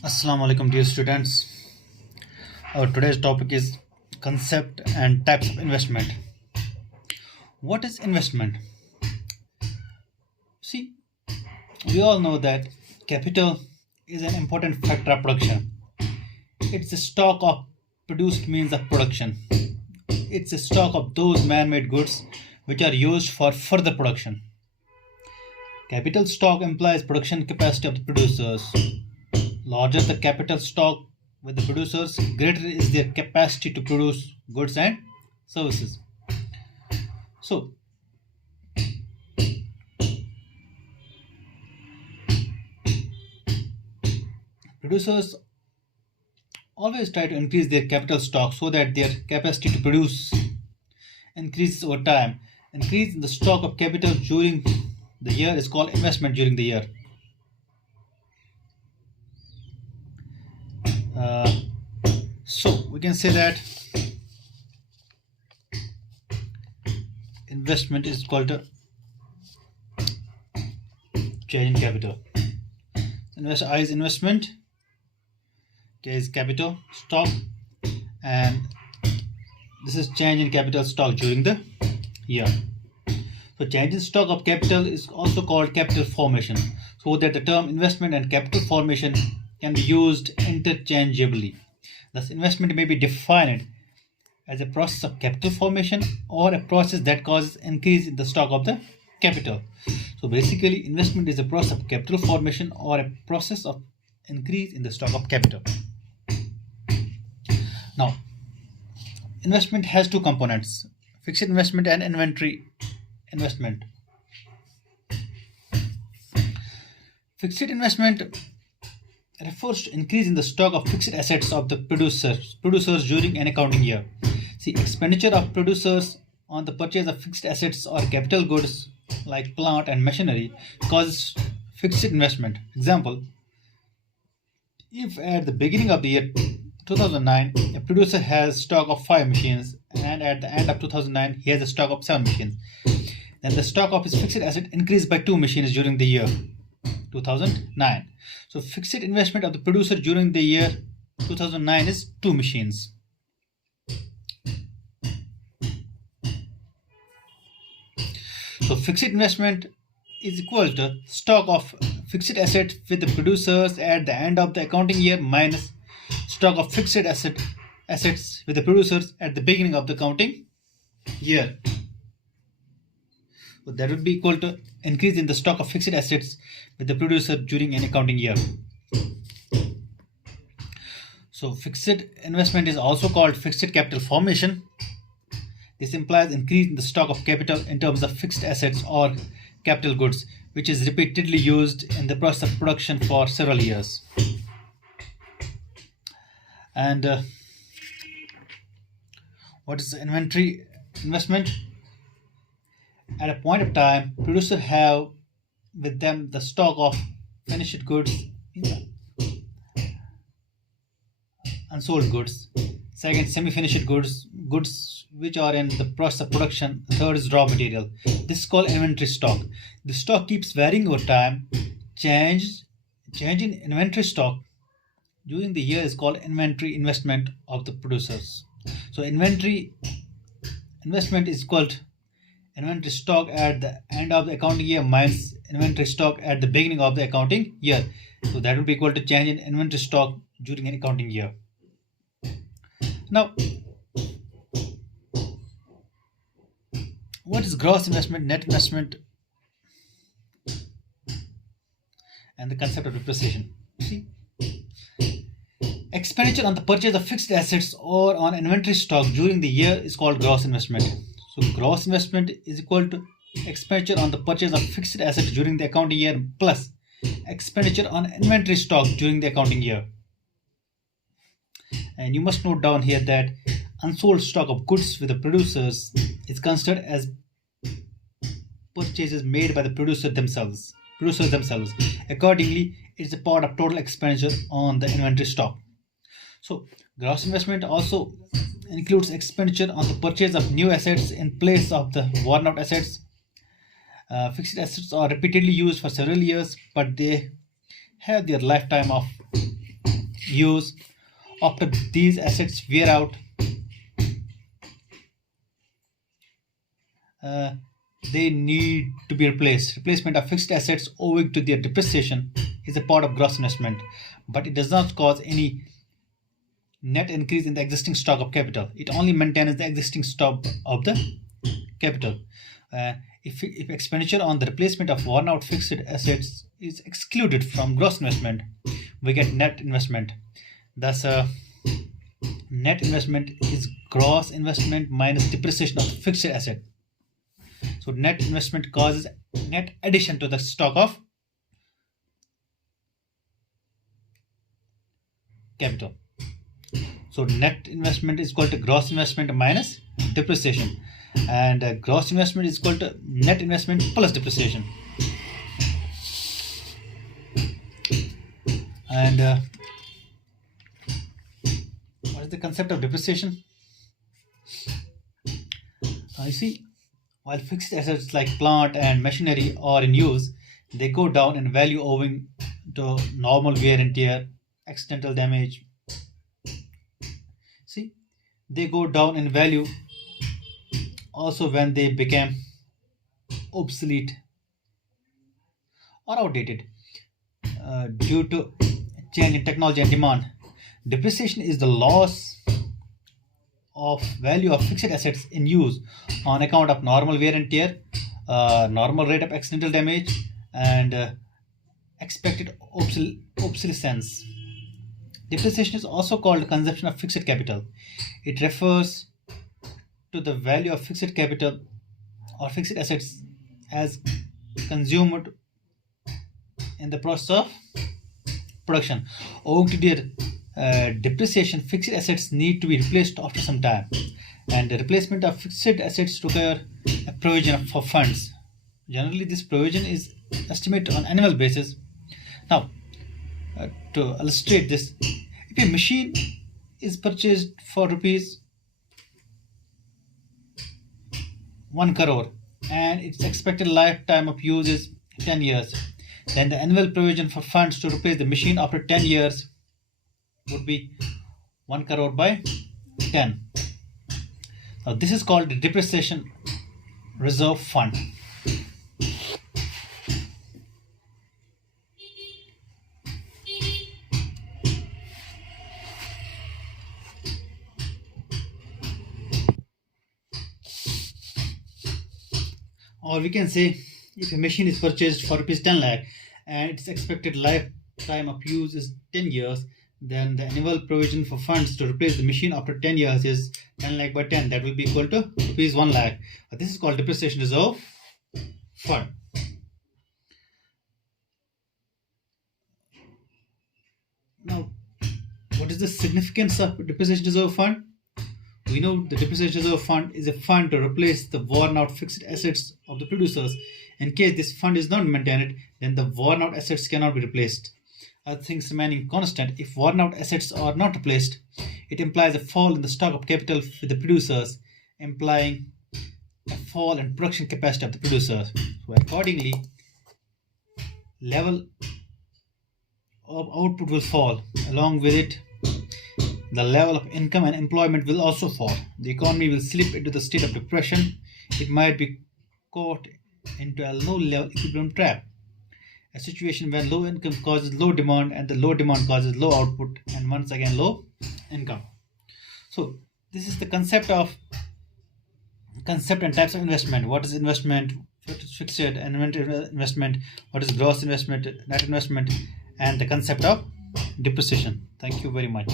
Assalamu alaikum, dear students. Our today's topic is concept and types of investment. What is investment? See, we all know that capital is an important factor of production. It's the stock of produced means of production. It's a stock of those man-made goods which are used for further production. Capital stock implies production capacity of the producers. Larger the capital stock with the producers, greater is their capacity to produce goods and services. So, producers always try to increase their capital stock so that their capacity to produce increases over time. Increase in the stock of capital during the year is called investment during the year. Uh, so, we can say that investment is called a change in capital. I is investment, K is capital stock, and this is change in capital stock during the year. So change in stock of capital is also called capital formation, so that the term investment and capital formation can be used interchangeably. Thus, investment may be defined as a process of capital formation or a process that causes increase in the stock of the capital. So basically, investment is a process of capital formation or a process of increase in the stock of capital. Now, investment has two components: fixed investment and inventory investment. Fixed investment refers to increase in the stock of fixed assets of the producers during an accounting year. See, expenditure of producers on the purchase of fixed assets or capital goods like plant and machinery causes fixed investment. Example: if at the beginning of the year 2009 a producer has stock of 5 machines and at the end of 2009 he has a stock of 7 machines, then the stock of his fixed asset increased by 2 machines during the year 2009. So fixed investment of the producer during the year 2009 is 2 machines. So fixed investment is equal to stock of fixed asset with the producers at the end of the accounting year minus stock of fixed assets with the producers at the beginning of the accounting year. So that would be equal to increase in the stock of fixed assets with the producer during an accounting year. So fixed investment is also called fixed capital formation. This implies increase in the stock of capital in terms of fixed assets or capital goods, which is repeatedly used in the process of production for several years. And what is the inventory investment? At a point of time, producers have with them the stock of finished goods, unsold goods. Second, semi-finished goods which are in the process of production. Third is raw material. This is called inventory stock. The stock keeps varying over time. Change in inventory stock during the year is called inventory investment of the producers. So inventory investment is called inventory stock at the end of the accounting year minus inventory stock at the beginning of the accounting year. So that will be equal to change in inventory stock during an accounting year. Now, what is gross investment, net investment, and the concept of depreciation? See, expenditure on the purchase of fixed assets or on inventory stock during the year is called gross investment. So, gross investment is equal to expenditure on the purchase of fixed assets during the accounting year plus expenditure on inventory stock during the accounting year. And you must note down here that unsold stock of goods with the producers is considered as purchases made by the producers themselves. Accordingly, it's a part of total expenditure on the inventory stock. So, gross investment also includes expenditure on the purchase of new assets in place of the worn out assets. Fixed assets are repeatedly used for several years, but they have their lifetime of use. After these assets wear out, they need to be replaced. Replacement of fixed assets owing to their depreciation is a part of gross investment, but it does not cause any net increase in the existing stock of capital. It only maintains the existing stock of the capital. If expenditure on the replacement of worn out fixed assets is excluded from gross investment, we get net investment. Thus, net investment is gross investment minus depreciation of fixed asset. So net investment causes net addition to the stock of capital. So net investment is equal to gross investment minus depreciation, and gross investment is equal to net investment plus depreciation. And what is the concept of depreciation? You see, while fixed assets like plant and machinery are in use, they go down in value owing to normal wear and tear, accidental damage. See, they go down in value also when they became obsolete or outdated due to change in technology and demand. Depreciation is the loss of value of fixed assets in use on account of normal wear and tear, normal rate of accidental damage, and expected obsolescence. Depreciation is also called consumption of fixed capital. It refers to the value of fixed capital or fixed assets as consumed in the process of production. Owing to their depreciation, fixed assets need to be replaced after some time, and the replacement of fixed assets require a provision for funds. Generally, this provision is estimated on annual basis. Now, to illustrate this, if a machine is purchased for rupees 1 crore and its expected lifetime of use is 10 years, then the annual provision for funds to replace the machine after 10 years would be 1 crore by 10. Now, this is called the depreciation reserve fund. Or we can say, if a machine is purchased for rupees 10 lakh and its expected lifetime of use is 10 years, then the annual provision for funds to replace the machine after 10 years is 10 lakh by 10. That will be equal to rupees 1 lakh. This is called depreciation reserve fund. Now, what is the significance of depreciation reserve fund? We know the depreciation reserve fund is a fund to replace the worn out fixed assets of the producers. In case this fund is not maintained, then the worn out assets cannot be replaced. Other things remaining constant, if worn out assets are not replaced, it implies a fall in the stock of capital with the producers, implying a fall in production capacity of the producers. So accordingly, level of output will fall. Along with it, the level of income and employment will also fall. The economy will slip into the state of depression. It might be caught into a low level equilibrium trap, a situation when low income causes low demand and the low demand causes low output and once again low income. So this is the concept and types of investment. What is investment? What is fixed and investment? What is gross investment, net investment, and the concept of depreciation. Thank you very much.